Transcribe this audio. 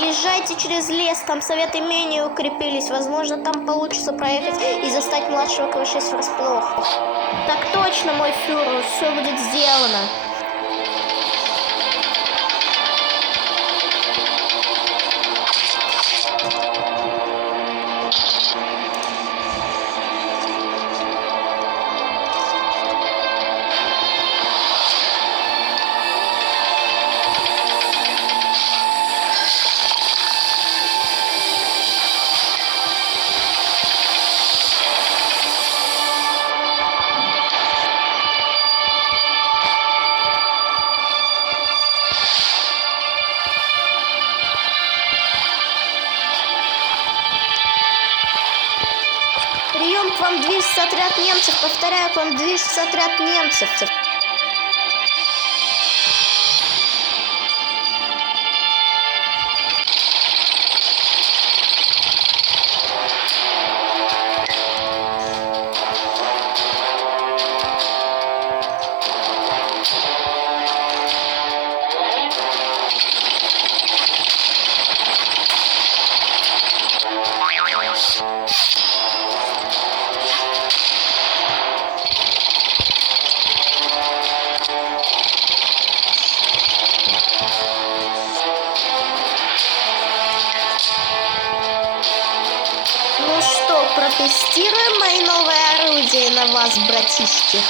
Езжайте через лес, там советы менее укрепились. Возможно, там получится проехать и застать младшего КВ-6 врасплох. Так точно, мой фюрер, все будет сделано. Прием, к вам движется отряд немцев. Повторяю, к вам движется отряд немцев. Ну что, протестируем мои новые орудия на вас, братишки?